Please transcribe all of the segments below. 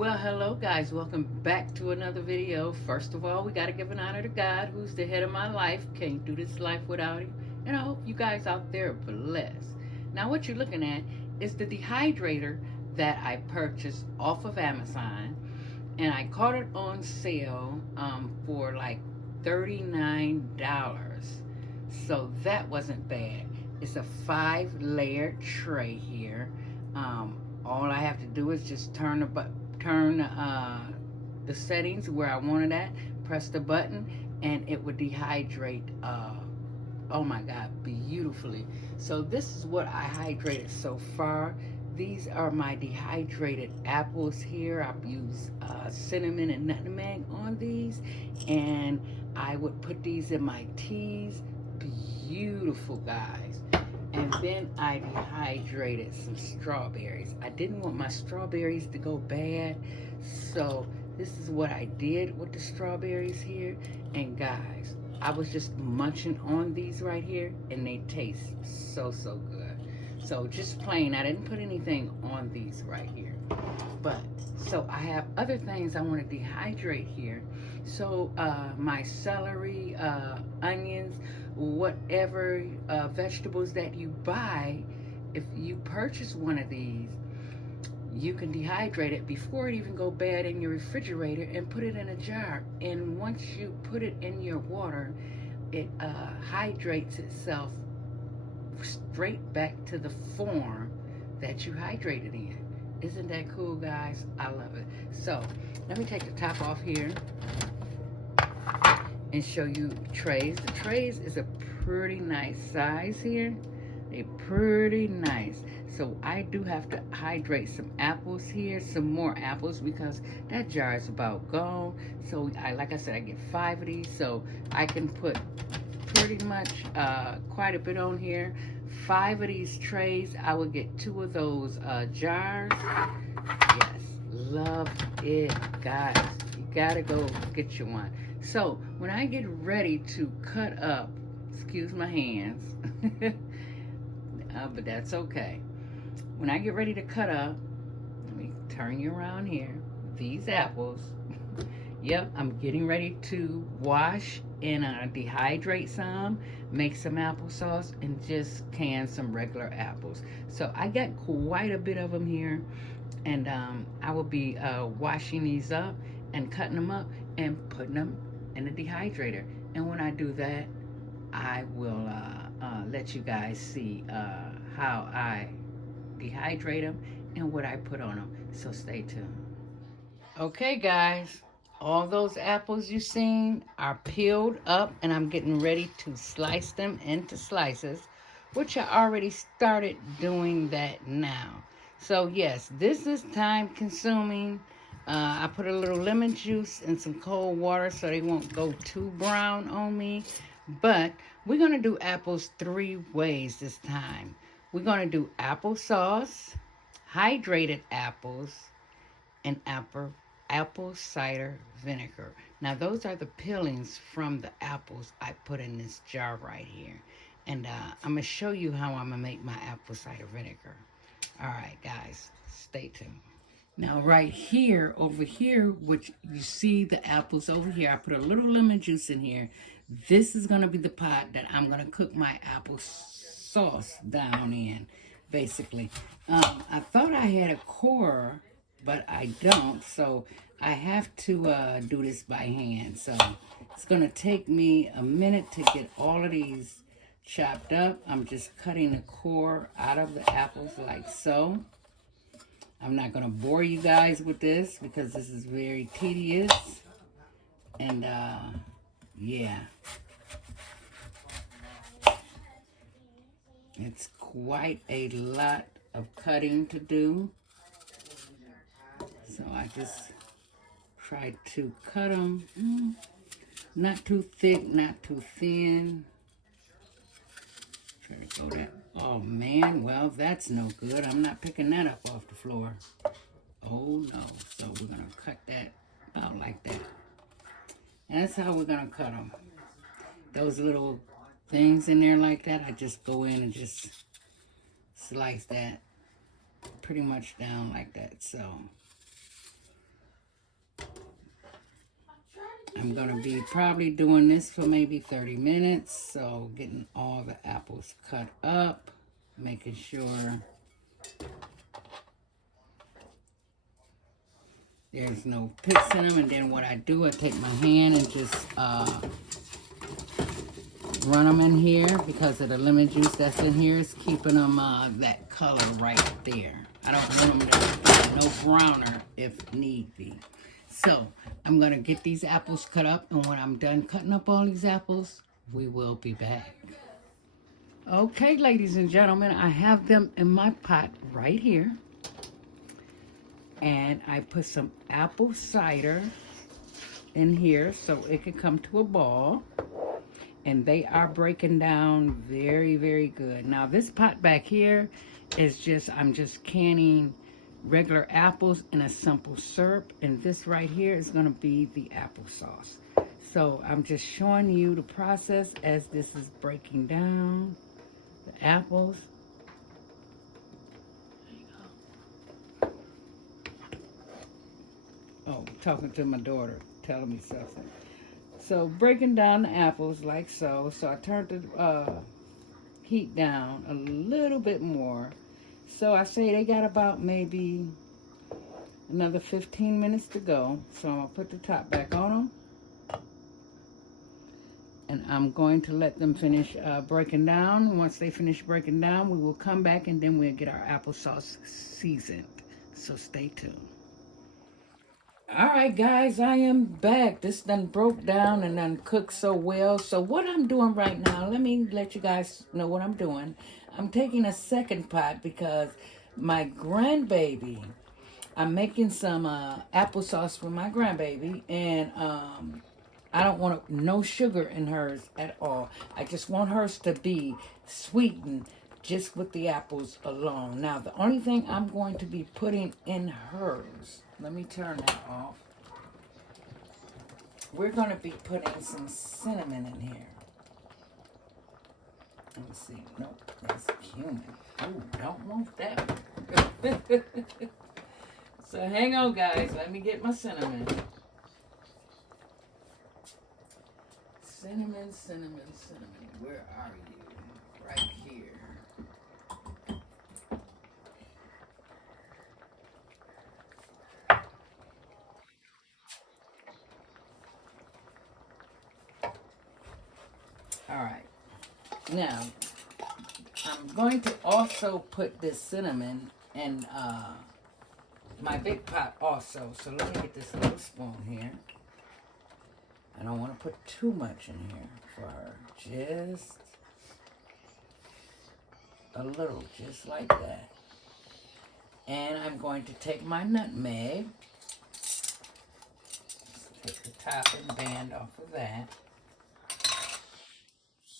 Well, hello guys. Welcome back to another video. First of all, we got to give an honor to God, who's the head of my life. Can't do this life without him. And I hope you guys out there are blessed. Now, what you're looking at is the dehydrator that I purchased off of Amazon. And I caught it on sale for like $39. So that wasn't bad. It's a 5-layered tray here. All I have to do is just turn the settings where I want it at, press the button, and it would dehydrate. Oh my God, beautifully. So this is what I hydrated so far. These are my dehydrated apples here. I've used cinnamon and nutmeg on these, and I would put these in my teas. Beautiful, guys. And then I dehydrated some strawberries. I didn't want my strawberries to go bad, so this is what I did with the strawberries here. And guys, I was just munching on these right here, and they taste so good. So just plain, I didn't put anything on these right here. But so I have other things I want to dehydrate here. So my celery, onions, whatever vegetables that you buy, if you purchase one of these, you can dehydrate it before it even go bad in your refrigerator and put it in a jar. And once you put it in your water, it hydrates itself straight back to the form that you hydrated in. Isn't that cool, guys? I love it. So let me take the top off here and show you trays. The trays is a pretty nice size here. They're pretty nice. So I do have to hydrate some apples here, some more apples, because that jar is about gone. So like I said, I get 5 of these, so I can put pretty much quite a bit on here. 5 of these trays, I would get 2 of those jars. Yes, love it, guys. You gotta go get you one. So when I get ready to cut up, excuse my hands, but that's okay. When I get ready to cut up, let me turn you around here. These apples, yep, I'm getting ready to wash and dehydrate some, make some applesauce, and just can some regular apples. So I got quite a bit of them here, and I will be washing these up and cutting them up and putting them in the dehydrator. And when I do that, I will let you guys see how I dehydrate them and what I put on them. So stay tuned. Okay, guys, all those apples you seen are peeled up, and I'm getting ready to slice them into slices, which I already started doing that now. So yes, this is time consuming. I put a little lemon juice and some cold water so they won't go too brown on me. But we're going to do apples 3 ways this time. We're going to do applesauce, hydrated apples, and apple cider vinegar. Now those are the peelings from the apples I put in this jar right here. And I'm going to show you how I'm going to make my apple cider vinegar. All right, guys, stay tuned. Now right here, over here, which you see the apples over here, I put a little lemon juice in here. This is going to be the pot that I'm going to cook my apple sauce down in, basically. I thought I had a core, but I don't, so I have to do this by hand. So it's going to take me a minute to get all of these chopped up. I'm just cutting the core out of the apples like so. I'm not going to bore you guys with this because this is very tedious. And, yeah. It's quite a lot of cutting to do. So I just try to cut them. Not too thick, not too thin. Try to go that. Oh man, well that's no good. I'm not picking that up off the floor. Oh no. So we're going to cut that out like that. And that's how we're going to cut them. Those little things in there like that, I just go in and just slice that pretty much down like that. So I'm going to be probably doing this for maybe 30 minutes. So getting all the apples cut up, making sure there's no pits in them. And then what I do, I take my hand and just run them in here because of the lemon juice that's in here is keeping them that color right there. I don't want them to be no browner if need be. So I'm going to get these apples cut up, and when I'm done cutting up all these apples, we will be back. Okay, ladies and gentlemen, I have them in my pot right here. And I put some apple cider in here so it can come to a ball. And they are breaking down very, very good. Now this pot back here is just, I'm just canning regular apples in a simple syrup. And this right here is gonna be the applesauce. So I'm just showing you the process as this is breaking down the apples. Oh, talking to my daughter, telling me something. So breaking down the apples like so. So I turned the heat down a little bit more. So I say they got about maybe another 15 minutes to go. So I'm gonna put the top back on them. And I'm going to let them finish breaking down. Once they finish breaking down, we will come back and then we'll get our applesauce seasoned. So stay tuned. All right, guys, I am back. This done broke down and done cooked so well. So what I'm doing right now, let me let you guys know what I'm doing. I'm taking a second pot because my grandbaby, I'm making some applesauce for my grandbaby, and I don't want no sugar in hers at all. I just want hers to be sweetened just with the apples alone. Now, the only thing I'm going to be putting in hers, let me turn that off. We're going to be putting some cinnamon in here. Let me see. Nope, that's cumin. Ooh, don't want that one. So hang on, guys. Let me get my cinnamon. Cinnamon, cinnamon, cinnamon. Where are you? Right here. All right. Now, I'm going to also put this cinnamon in my big pot also. So let me get this little spoon here. I don't want to put too much in here for her. Just a little, just like that. And I'm going to take my nutmeg. Take the top and band off of that.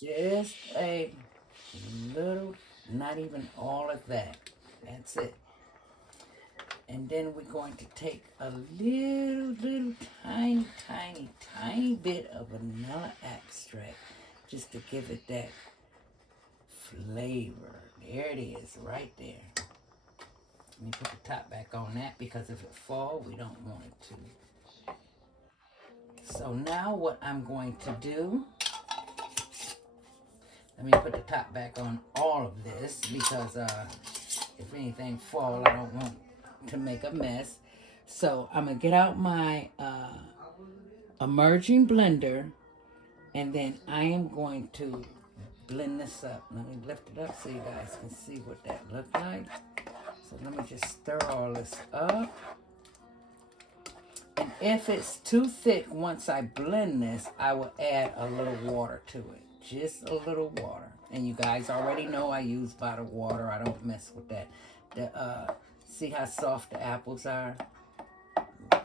Just a little, not even all of that. That's it. And then we're going to take a little tiny bit of vanilla extract just to give it that flavor. There it is, right there. Let me put the top back on that because if it falls, we don't want it to. So now what I'm going to do, let me put the top back on all of this because if anything falls, I don't want to make a mess. So I'm gonna get out my emerging blender, and then I am going to blend this up. Let me lift it up so you guys can see what that looks like. So let me just stir all this up. And if it's too thick, once I blend this, I will add a little water to it. Just a little water. And you guys already know I use bottled water. I don't mess with that. See how soft the apples are?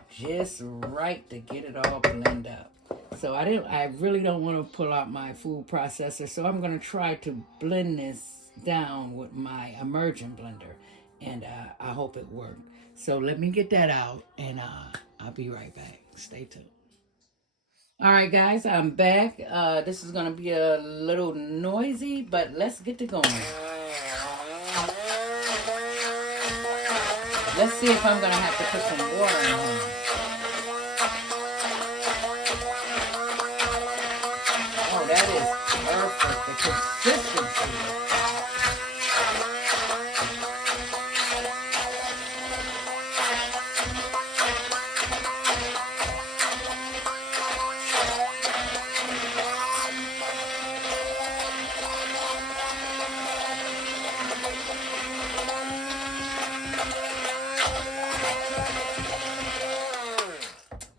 Just right to get it all blended up. So I really don't want to pull out my food processor. So I'm going to try to blend this down with my immersion blender. And I hope it worked. So let me get that out and I'll be right back. Stay tuned. All right, guys, I'm back. This is going to be a little noisy, but let's get to going. Let's see if I'm going to have to put some water in here. the consistency.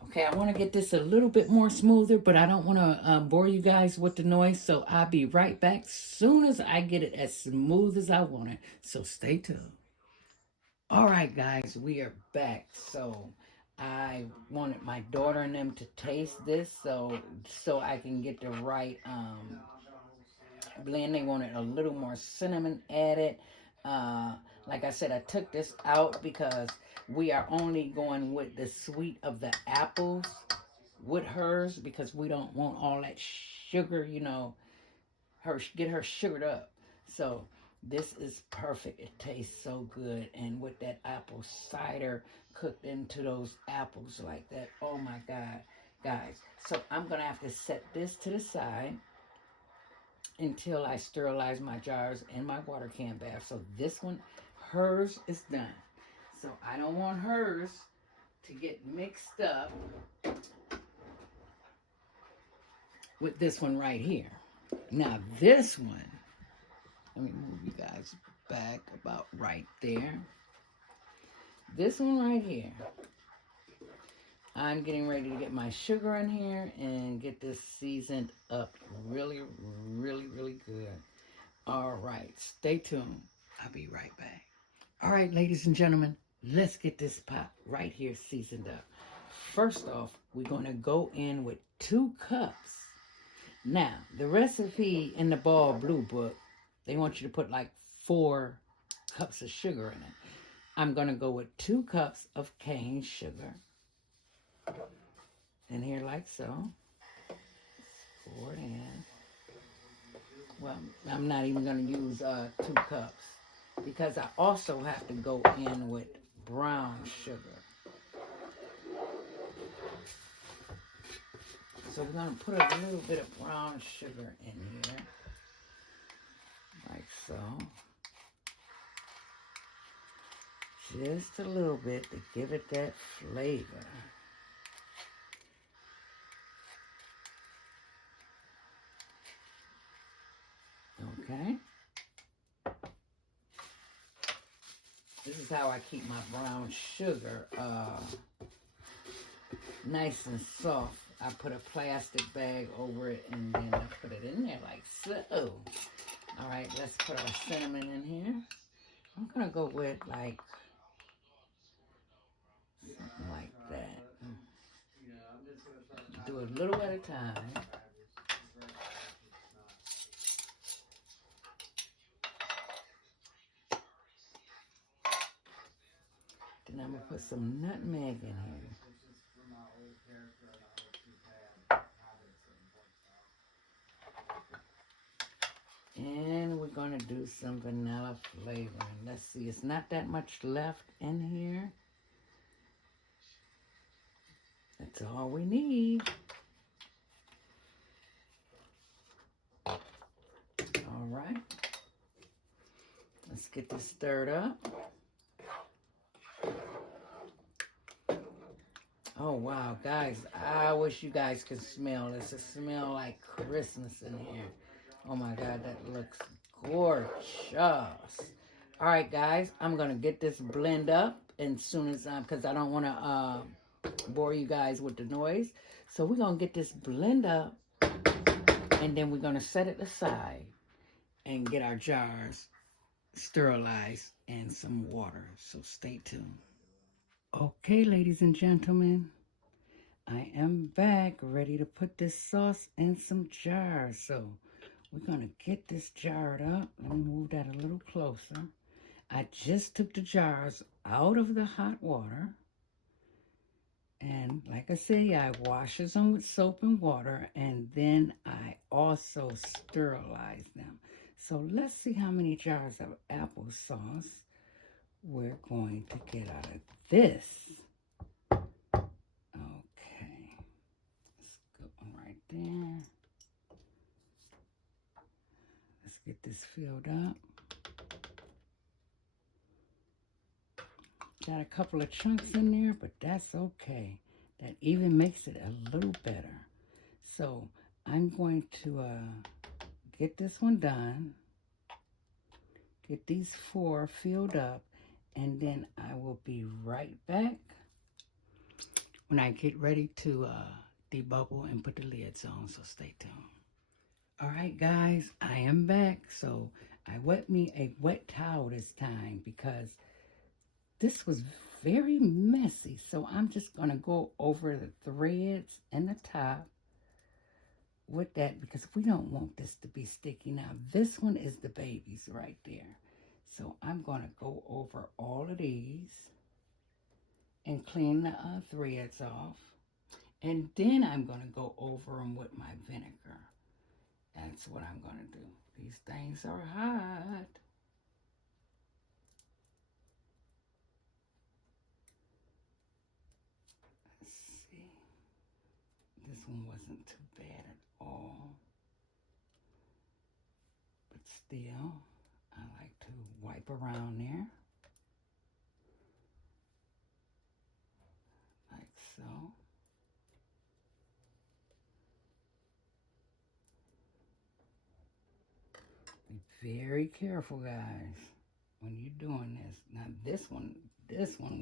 Okay, I want to get this a little bit more smoother, but I don't want to bore you guys with the noise. So I'll be right back soon as I get it as smooth as I want it. So stay tuned. All right, guys, we are back. So I wanted my daughter and them to taste this so I can get the right blend. They wanted a little more cinnamon added. Uh, like I said, I took this out because we are only going with the sweet of the apples with hers because we don't want all that sugar, you know, get her sugared up. So this is perfect. It tastes so good. And with that apple cider cooked into those apples like that, oh my God, guys. So I'm going to have to set this to the side until I sterilize my jars and my water can bath. So this one, hers is done. So I don't want hers to get mixed up with this one right here. Now this one, let me move you guys back about right there. This one right here, I'm getting ready to get my sugar in here and get this seasoned up really, really, really good. All right, stay tuned. I'll be right back. All right, ladies and gentlemen, let's get this pot right here seasoned up. First off, we're going to go in with 2 cups. Now, the recipe in the Ball Blue book, they want you to put like 4 cups of sugar in it. I'm going to go with 2 cups of cane sugar. In here like so. Pour it in. Well, I'm not even going to use 2 cups because I also have to go in with brown sugar. So we're going to put a little bit of brown sugar in here, like so. Just a little bit to give it that flavor. Okay. This is how I keep my brown sugar nice and soft. I put a plastic bag over it and then I put it in there like so. All right, let's put our cinnamon in here. I'm gonna go with like something like that. Do a little at a time. Then I'm gonna put some nutmeg in here. And we're going to do some vanilla flavoring. Let's see, it's not that much left in here. That's all we need. All right. Let's get this stirred up. Oh, wow, guys, I wish you guys could smell this. It smells like Christmas in here. Oh, my God, that looks gorgeous. All right, guys, I'm going to get this blend up as soon as because I don't want to bore you guys with the noise. So we're going to get this blend up, and then we're going to set it aside and get our jars sterilized and some water. So stay tuned. Okay, ladies and gentlemen, I am back ready to put this sauce in some jars. So we're going to get this jarred up. Let me move that a little closer. I just took the jars out of the hot water. And like I say, I washes them with soap and water. And then I also sterilize them. So let's see how many jars of applesauce we're going to get out of this. Okay. Let's go right there. Get this filled up. Got a couple of chunks in there, but that's okay. That even makes it a little better. So I'm going to get this one done. Get these 4 filled up, and then I will be right back when I get ready to debubble and put the lids on, so stay tuned. All right, guys, I am back. So I wet me a wet towel this time because this was very messy. So I'm just going to go over the threads and the top with that because we don't want this to be sticky. Now, this one is the baby's right there. So I'm going to go over all of these and clean the threads off. And then I'm going to go over them with my vinegar. That's what I'm going to do. These things are hot. Let's see. This one wasn't too bad at all. But still, I like to wipe around there. Like so. Be very careful, guys, when you're doing this. Now, this one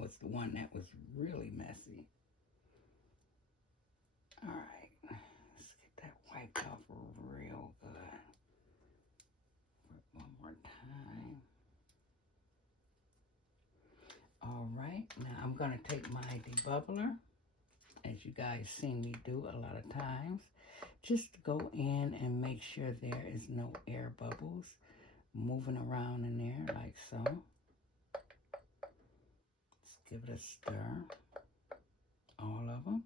was the one that was really messy. All right, let's get that wiped off real good. One more time. All right, now I'm gonna take my debubbler, as you guys seen me do a lot of times. Just go in and make sure there is no air bubbles moving around in there like so. Let's give it a stir. All of them.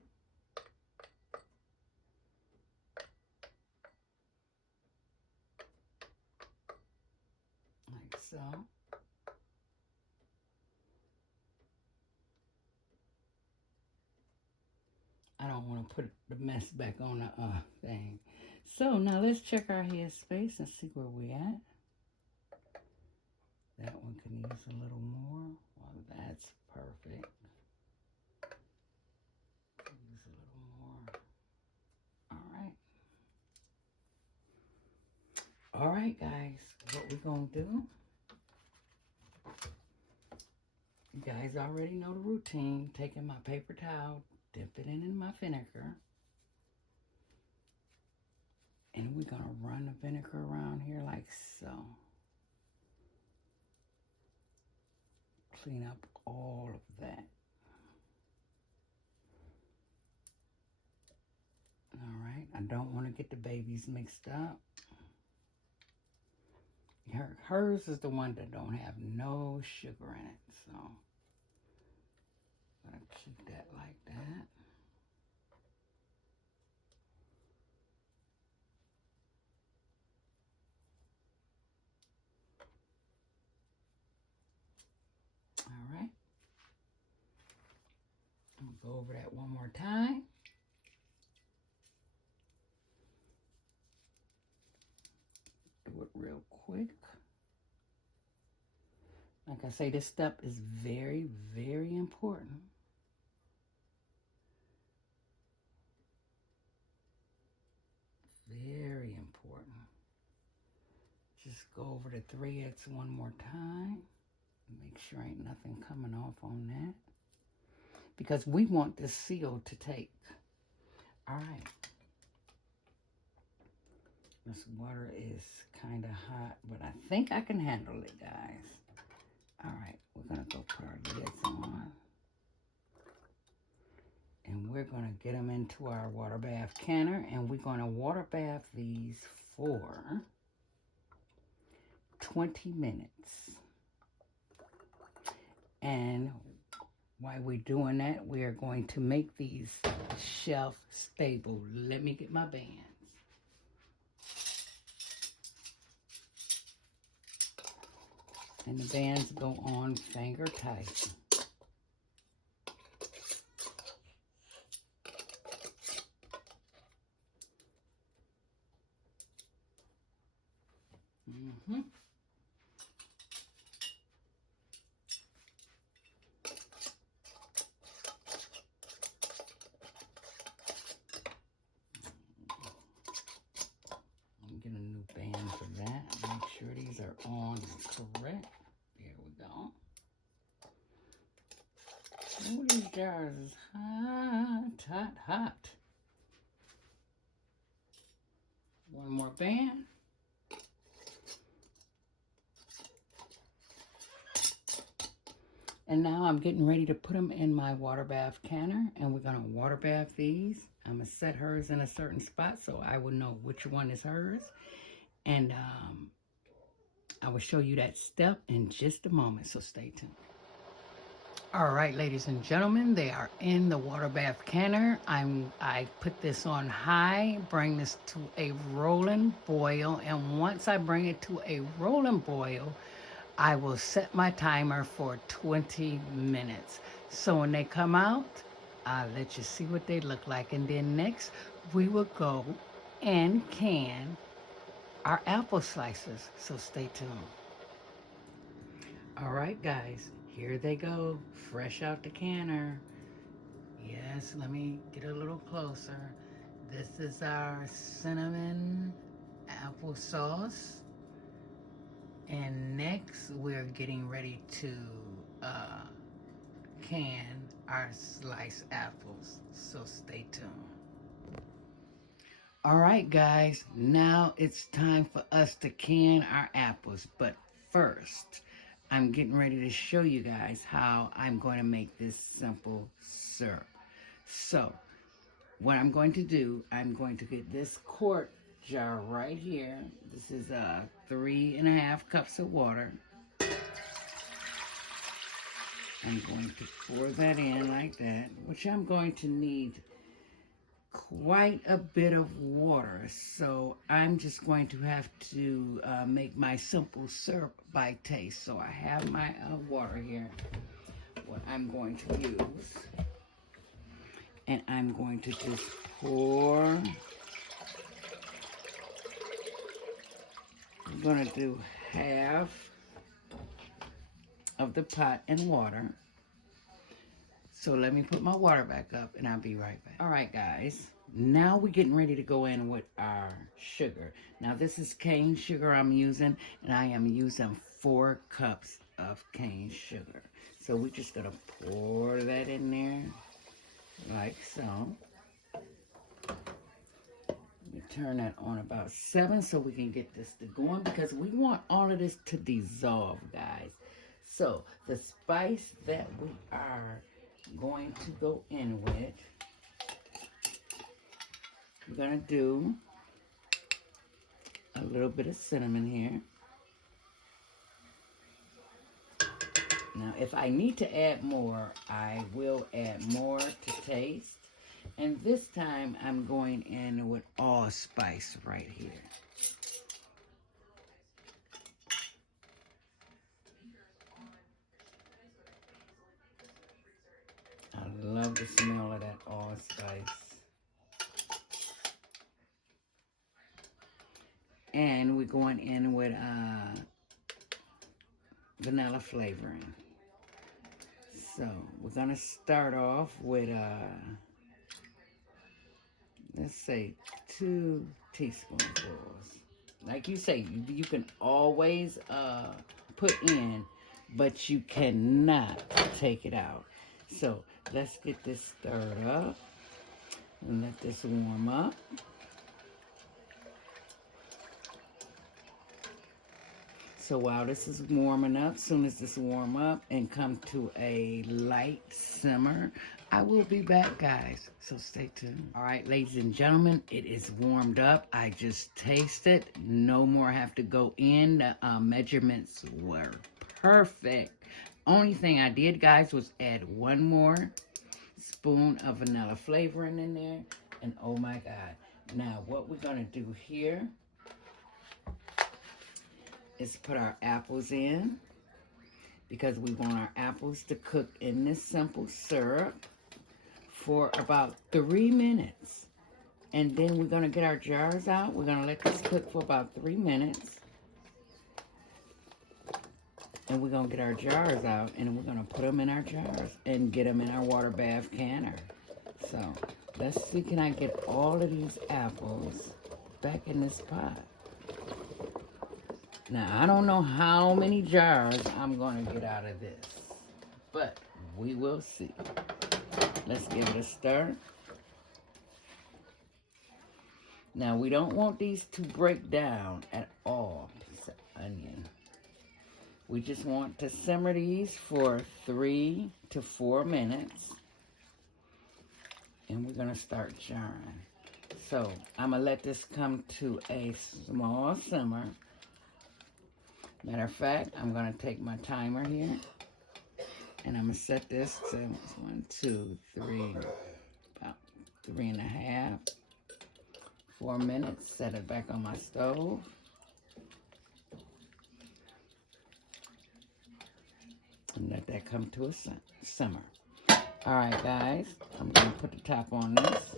Like so. I don't want to put the mess back on the thing. So now let's check our headspace and see where we at. That one can use a little more. Well, that's perfect. Use a little more. All right. All right, guys. What we're going to do. You guys already know the routine. Taking my paper towel, dip it in my vinegar. And we're going to run the vinegar around here like so. Clean up all of that. All right. I don't want to get the babies mixed up. Hers is the one that don't have no sugar in it. So I'm going to keep that like that. All right. I'm going to go over that one more time. Do it real quick. Like I say, this step is very, very important. Very important. Just go over the threads one more time. Make sure ain't nothing coming off on that. Because we want this seal to take. All right. This water is kind of hot, but I think I can handle it, guys. All right, we're going to go put our lids on. And we're going to get them into our water bath canner, and we're going to water bath these for 20 minutes. And while we're doing that, we are going to make these shelf stable. Let me get my bands. And the bands go on finger tight. on correct. There we go. Oh, these jars is hot, hot, hot. One more band. And now I'm getting ready to put them in my water bath canner, and we're gonna water bath these. I'm gonna set hers in a certain spot so I will know which one is hers. And I will show you that step in just a moment, so stay tuned. All right, ladies and gentlemen, they are in the water bath canner. I put this on high, bring this to a rolling boil, and once I bring it to a rolling boil, I will set my timer for 20 minutes. So when they come out, I'll let you see what they look like. And then next, we will go and can our apple slices. So stay tuned. All right, guys, here they go, fresh out the canner. Yes, let me get a little closer. This is our cinnamon applesauce. And next, we're getting ready to can our sliced apples. So stay tuned. All right, guys, now it's time for us to can our apples. But first, I'm getting ready to show you guys how I'm going to make this simple syrup. So, what I'm going to do, I'm going to get this quart jar right here. This is 3.5 cups of water. I'm going to pour that in like that, which I'm going to need quite a bit of water. So I'm just going to have to make my simple syrup by taste. So I have my water here, what I'm going to use. And I'm going to just pour. I'm going to do half of the pot in water. So let me put my water back up and I'll be right back. All right, guys. Now we're getting ready to go in with our sugar. Now this is cane sugar I'm using, and I am using 4 cups of cane sugar. So we're just going to pour that in there like so. We turn that on about 7 so we can get this to going, because we want all of this to dissolve, guys. So the spice that we are going to go in with, we're going to do a little bit of cinnamon here. Now, if I need to add more, I will add more to taste. And this time, I'm going in with allspice right here. I love the smell of that allspice. And we're going in with vanilla flavoring. So we're gonna start off with let's say 2 teaspoonfuls. Like you say, you can always put in, but you cannot take it out. So let's get this stirred up and let this warm up. So while this is warming up, as soon as this warm up and come to a light simmer, I will be back, guys. So stay tuned. All right, ladies and gentlemen, it is warmed up. I just tasted. No more have to go in. The measurements were perfect. Only thing I did, guys, was add 1 more spoon of vanilla flavoring in there. And oh my God. Now, what we're going to do here is put our apples in, because we want our apples to cook in this simple syrup for about 3 minutes. And then we're going to get our jars out. We're going to let this cook for about 3 minutes. And we're going to get our jars out, and we're going to put them in our jars and get them in our water bath canner. So let's see, can I get all of these apples back in this pot? Now, I don't know how many jars I'm going to get out of this, but we will see. Let's give it a stir. Now, we don't want these to break down at all. Piece of onion. We just want to simmer these for 3 to 4 minutes. And we're going to start jarring. So, I'm going to let this come to a small simmer. Matter of fact, I'm going to take my timer here. And I'm going to set this to 1, 2, 3, about 3.5, 4 minutes. Set it back on my stove. And let that come to a simmer. All right, guys. I'm going to put the top on this.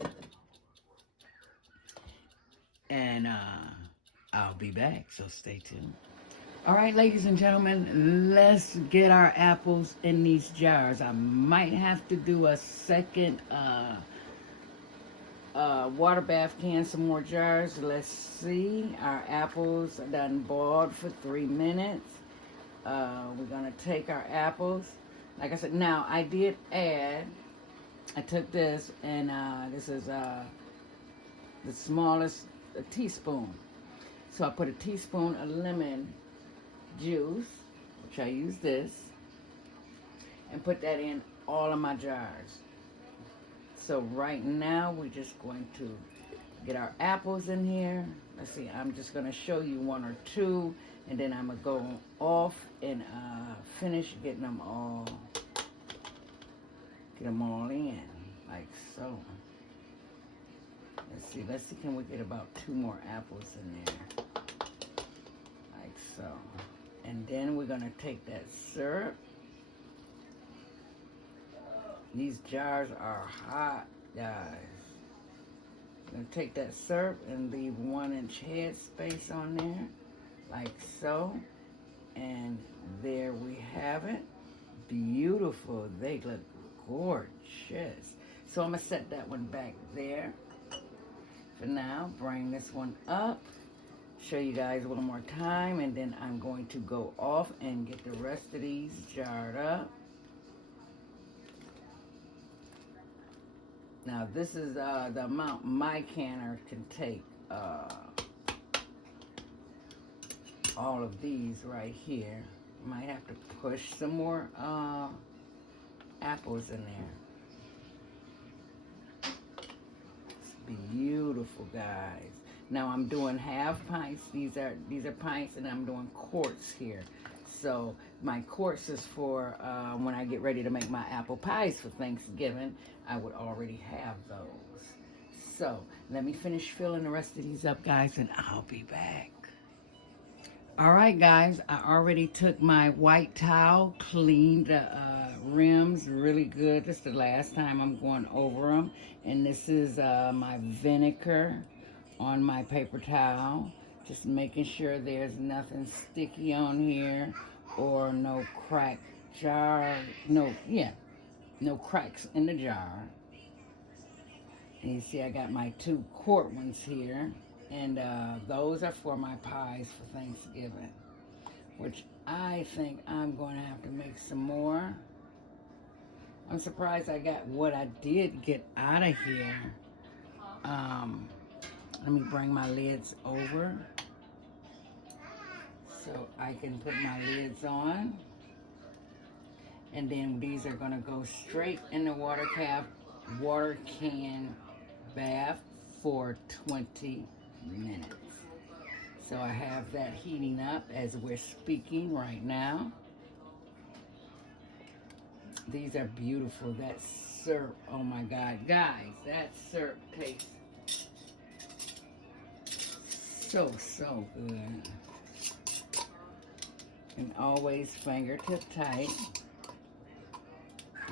And I'll be back, so stay tuned. All right, ladies and gentlemen, let's get our apples in these jars. I might have to do a second water bath can, some more jars. Let's see. Our apples are done boiled for 3 minutes. We're going to take our apples. Like I said, now I did add, I took this, and this is the smallest teaspoon. So I put a teaspoon of lemon juice, which I use this, and put that in all of my jars. So right now we're just going to get our apples in here. Let's see, I'm just going to show you 1 or 2, and then I'm going to go off and finish getting them all, in, like so. Let's see, can we get about 2 more apples in there, like so. And then we're going to take that syrup. These jars are hot, guys. I'm going to take that syrup and leave 1-inch head space on there, like so. And there we have it. Beautiful. They look gorgeous. So I'm going to set that one back there. For now, bring this one up. Show you guys one more time, and then I'm going to go off and get the rest of these jarred up. Now this is the amount my canner can take all of these right here. Might have to push some more apples in there. It's beautiful, guys. Now I'm doing half pints. These are pints, and I'm doing quarts here. So my quarts is for when I get ready to make my apple pies for Thanksgiving. I would already have those. So let me finish filling the rest of these up, guys, and I'll be back. All right, guys, I already took my white towel, cleaned the rims really good. This is the last time I'm going over them. And this is my vinegar on my paper towel, just making sure there's nothing sticky on here or no cracked jar, no cracks in the jar. And you see I got my 2 quart ones here, and those are for my pies for Thanksgiving, which I think I'm going to have to make some more. I'm surprised I got what I did get out of here. Let me bring my lids over so I can put my lids on. And then these are going to go straight in the water can bath for 20 minutes. So I have that heating up as we're speaking right now. These are beautiful. That syrup, oh my God. Guys, that syrup tastes so good. And always fingertip tight.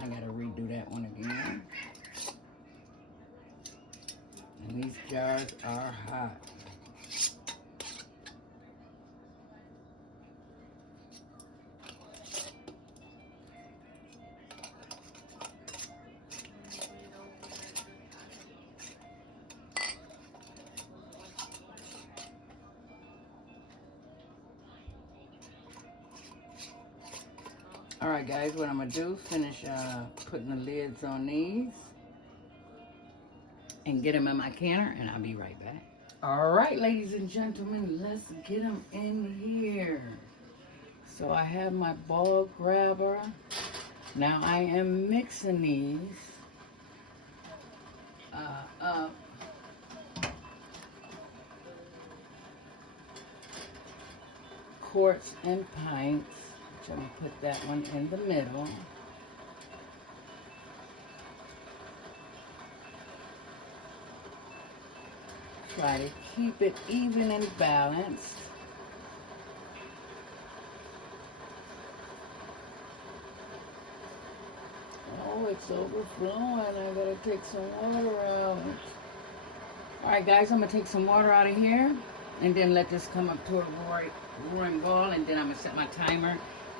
I gotta redo that one again. And these jars are hot. All right, guys, what I'm gonna do, finish putting the lids on these and get them in my canner, and I'll be right back. All right, ladies and gentlemen, let's get them in here. So I have my ball grabber. Now I am mixing these up. Quarts and pints. So I'm going to put that one in the middle. Try to keep it even and balanced. Oh, it's overflowing. I gotta take some water out. Alright guys, I'm gonna take some water out of here and then let this come up to a roaring boil, and then I'm gonna set my timer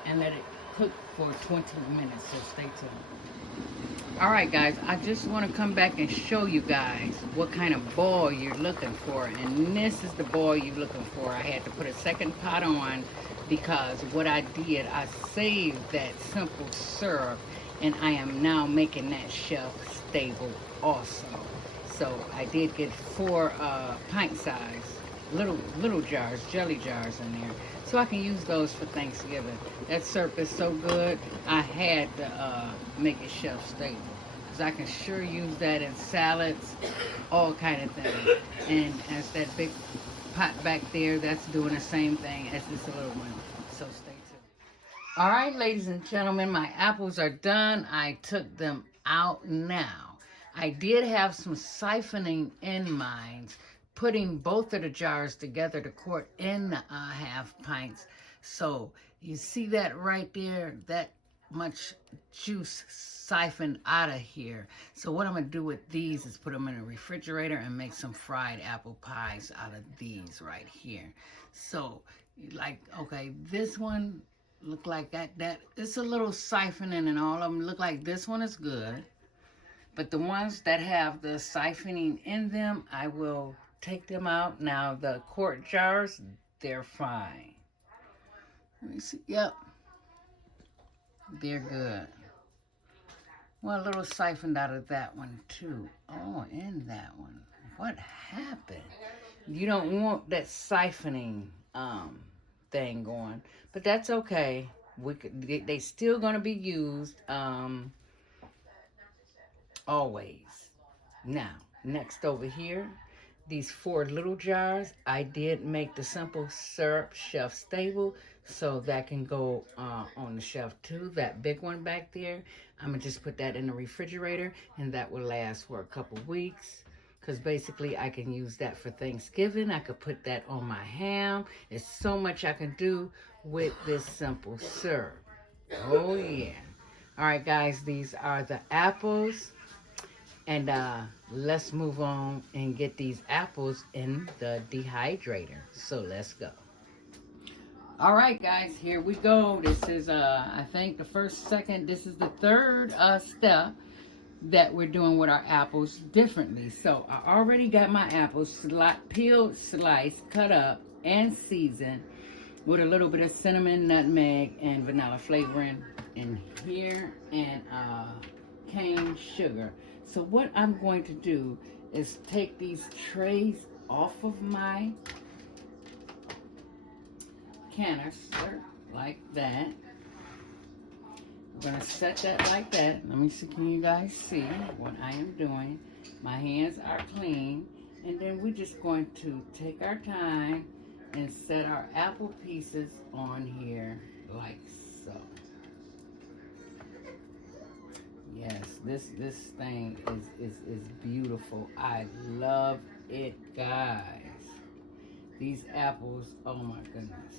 and let it cook for 20 minutes, so stay tuned. Alright guys, I just want to come back and show you guys what kind of boil you're looking for, and this is the boil you're looking for. I had to put a second pot on because what I did, I saved that simple syrup, and I am now making that shelf stable also. So I did get 4 pint size little jars, jelly jars in there, so I can use those for Thanksgiving. That syrup is so good, I had to make it shelf stable, because I can sure use that in salads, all kind of things. And as that big pot back there, that's doing the same thing as this little one, so stay tuned. All right, ladies and gentlemen, my apples are done. I took them out now. I did have some siphoning in mine, putting both of the jars together, the quart and the half pints. So you see that right there, that much juice siphoned out of here. So what I'm gonna do with these is put them in a refrigerator and make some fried apple pies out of these right here. So like, okay, this one look like that it's a little siphoning, and all of them look like this one is good. But the ones that have the siphoning in them, I will take them out. Now the quart jars, they're fine. Let me see. Yep, they're good. Well, a little siphoned out of that one too. Oh, and that one. What happened? You don't want that siphoning thing going, but that's okay. They still gonna be used always. Now, next over here, these 4 little jars, I did make the simple syrup shelf stable, so that can go on the shelf too. That big one back there, I'm gonna just put that in the refrigerator, and that will last for a couple weeks, because basically I can use that for Thanksgiving. I could put that on my ham. There's so much I can do with this simple syrup. Oh yeah. All right guys, these are the apples. And let's move on and get these apples in the dehydrator. So let's go. All right, guys, here we go. This is, I think, the first, second, this is the third step that we're doing with our apples differently. So I already got my apples peeled, sliced, cut up, and seasoned with a little bit of cinnamon, nutmeg, and vanilla flavoring in here, and cane sugar. So what I'm going to do is take these trays off of my canister like that. I'm going to set that like that. Let me see, can you guys see what I am doing? My hands are clean. And then we're just going to take our time and set our apple pieces on here like so. Yes, this thing is beautiful. I love it, guys. These apples, oh my goodness.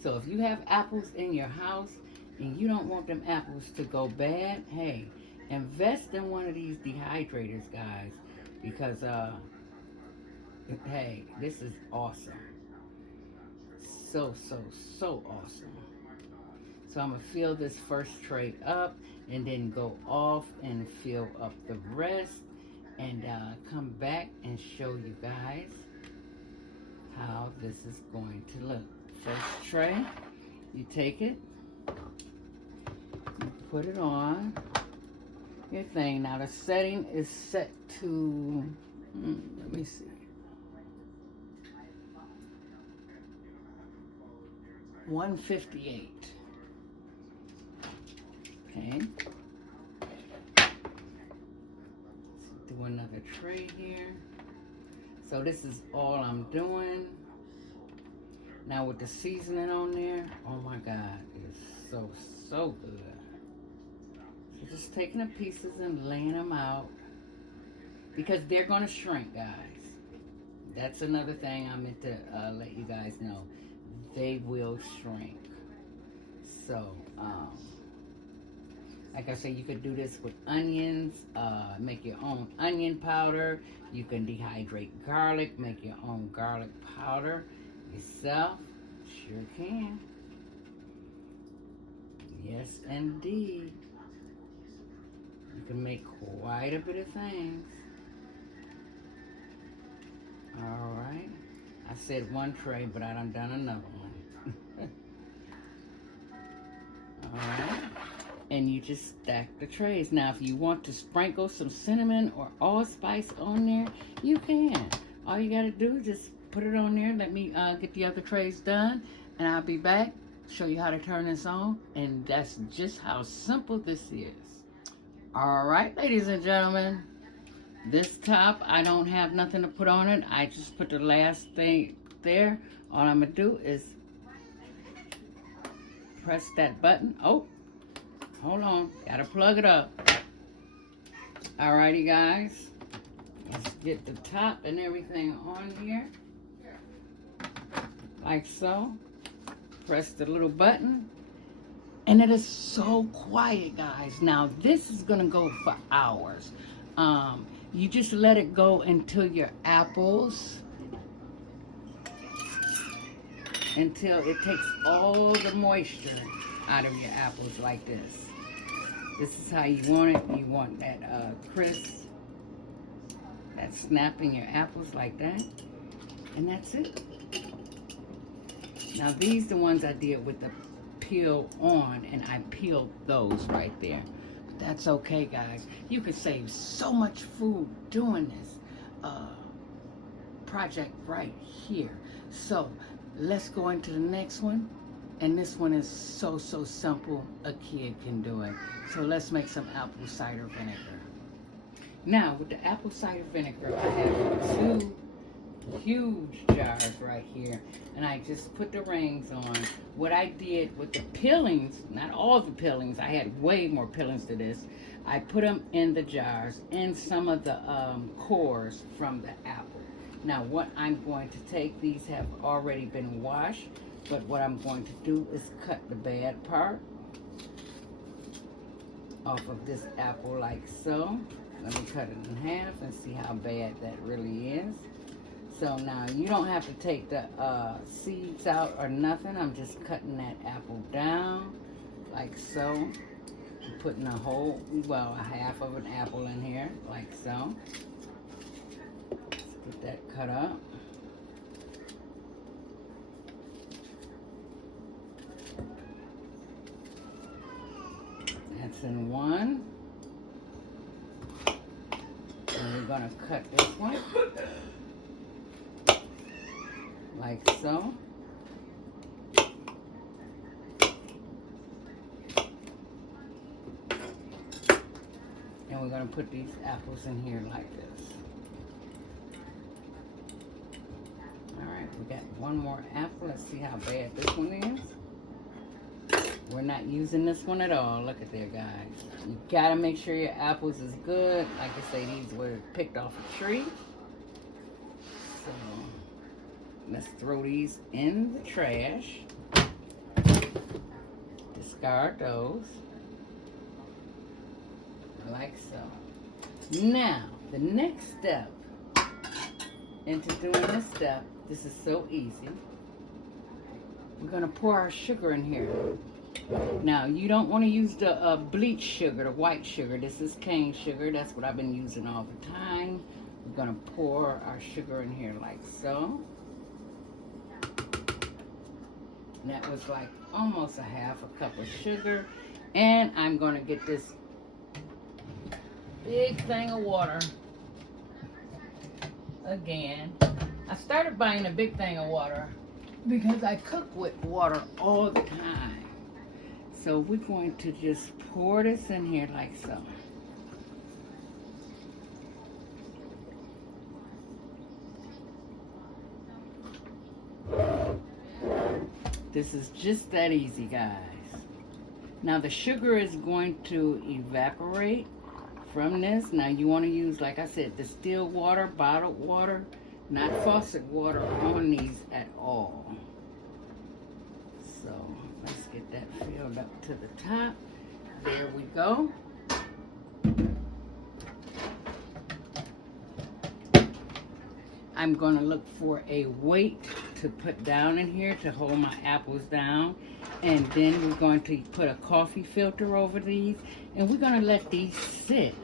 So if you have apples in your house and you don't want them apples to go bad, hey, invest in one of these dehydrators, guys, because hey, this is awesome. So awesome. So I'm gonna fill this first tray up and then go off and fill up the rest, and come back and show you guys how this is going to look. First tray, you take it put it on your thing. Now the setting is set to, let me see, 158. Okay. Let's do another tray here. So this is all I'm doing. Now with the seasoning on there, oh my God, it's so good. So just taking the pieces and laying them out because they're gonna shrink, guys. That's another thing I meant to let you guys know. They will shrink. So, like I said, you could do this with onions, make your own onion powder. You can dehydrate garlic, make your own garlic powder yourself. Sure can. Yes, indeed. You can make quite a bit of things. All right. I said one tray, but I done another one. All right. And you just stack the trays. Now, if you want to sprinkle some cinnamon or allspice on there, you can. All you got to do is just put it on there. Let me get the other trays done, and I'll be back, show you how to turn this on. And that's just how simple this is. All right, ladies and gentlemen. This top, I don't have nothing to put on it. I just put the last thing there. All I'm going to do is press that button. Oh, hold on. Got to plug it up. Alrighty, guys. Let's get the top and everything on here. Like so. Press the little button. And it is so quiet, guys. Now, this is going to go for hours. You just let it go until your apples, until it takes all the moisture out of your apples like this. This is how you want it. You want that crisp, that snap in your apples like that. And that's it. Now these the ones I did with the peel on, and I peeled those right there. That's okay, guys. You can save so much food doing this project right here. So let's go into the next one. And this one is so simple, a kid can do it. So let's make some apple cider vinegar. Now with the apple cider vinegar, I have 2 huge jars right here, and I just put the rings on. What I did with the peelings, not all the peelings, I had way more peelings to this. I put them in the jars and some of the cores from the apple. Now what I'm going to take, these have already been washed, but what I'm going to do is cut the bad part off of this apple like so. Let me cut it in half and see how bad that really is. So now you don't have to take the seeds out or nothing. I'm just cutting that apple down like so. I'm putting a whole, well, a half of an apple in here like so. Let's get that cut up. That's in one. And we're gonna cut this one. Like so. And we're going to put these apples in here like this. Alright, we got one more apple. Let's see how bad this one is. We're not using this one at all. Look at there, guys. You got to make sure your apples is good. Like I say, these were picked off a tree. So let's throw these in the trash. Discard those. Like so. Now, the next step into doing this step, this is so easy. We're going to pour our sugar in here. Now, you don't want to use the bleach sugar, the white sugar. This is cane sugar. That's what I've been using all the time. We're going to pour our sugar in here like so. And that was like almost a half a cup of sugar. And I'm going to get this big thing of water again. I started buying a big thing of water because I cook with water all the time. So we're going to just pour this in here like so. This is just that easy, guys. Now the sugar is going to evaporate from this. Now you want to use, like I said, distilled water, bottled water, not faucet water on these at all. So let's get that filled up to the top. There we go. I'm going to look for a weight to put down in here to hold my apples down. And then we're going to put a coffee filter over these. And we're going to let these sit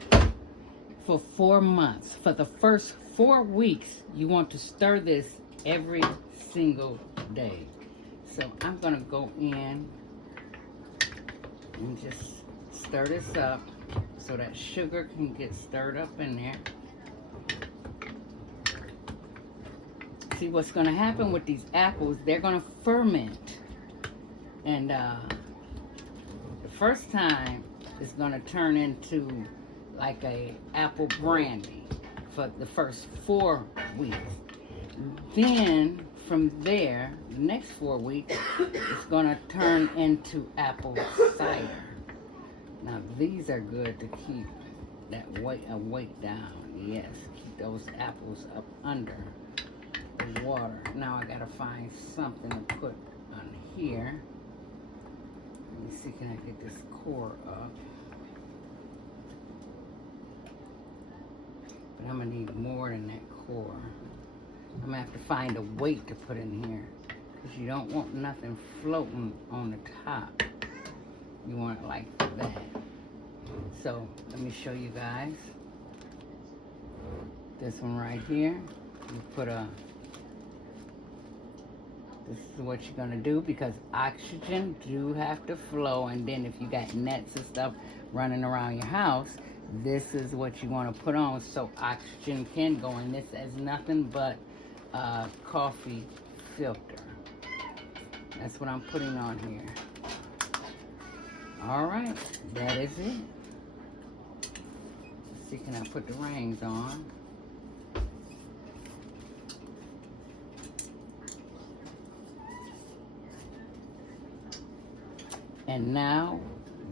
for 4 months. For the first 4 weeks, you want to stir this every single day. So I'm going to go in and just stir this up so that sugar can get stirred up in there. See, what's going to happen with these apples, they're going to ferment. And the first time, it's going to turn into like a apple brandy for the first 4 weeks. Then from there, the next 4 weeks, it's going to turn into apple cider. Now these are good to keep that weight down. Yes, keep those apples up under the water. Now I gotta find something to put on here. Let me see, can I get this core up? But I'm gonna need more than that core. I'm gonna have to find a weight to put in here, because you don't want nothing floating on the top. You want it like that. So let me show you guys. This one right here, you put a, this is what you're gonna do, because oxygen do have to flow. And then if you got nets and stuff running around your house, this is what you want to put on so oxygen can go in. This has nothing but a coffee filter. That's what I'm putting on here. All right, that is it. Let's see, can I put the rings on? And now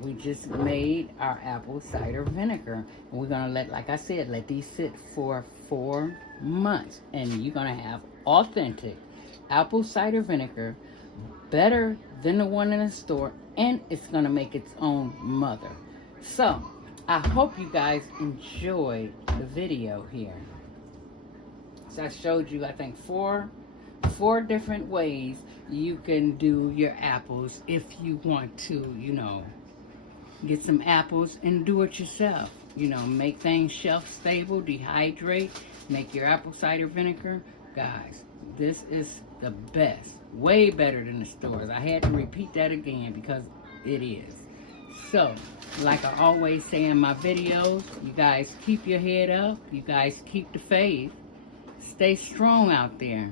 we just made our apple cider vinegar. And we're gonna let, like I said, let these sit for 4 months. And you're gonna have authentic apple cider vinegar, better than the one in the store, and it's gonna make its own mother. So I hope you guys enjoyed the video here. So I showed you, I think, four different ways you can do your apples if you want to, you know, get some apples and do it yourself. You know, make things shelf stable, dehydrate, make your apple cider vinegar. Guys, this is the best. Way better than the stores. I had to repeat that again because it is. So, like I always say in my videos, you guys keep your head up. You guys keep the faith. Stay strong out there.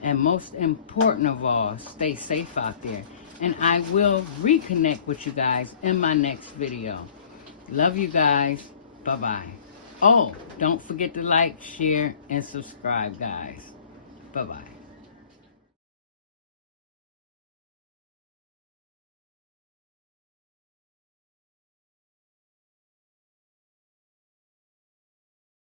And most important of all, stay safe out there. And I will reconnect with you guys in my next video. Love you guys. Bye-bye. Oh, don't forget to like, share, and subscribe, guys. Bye-bye.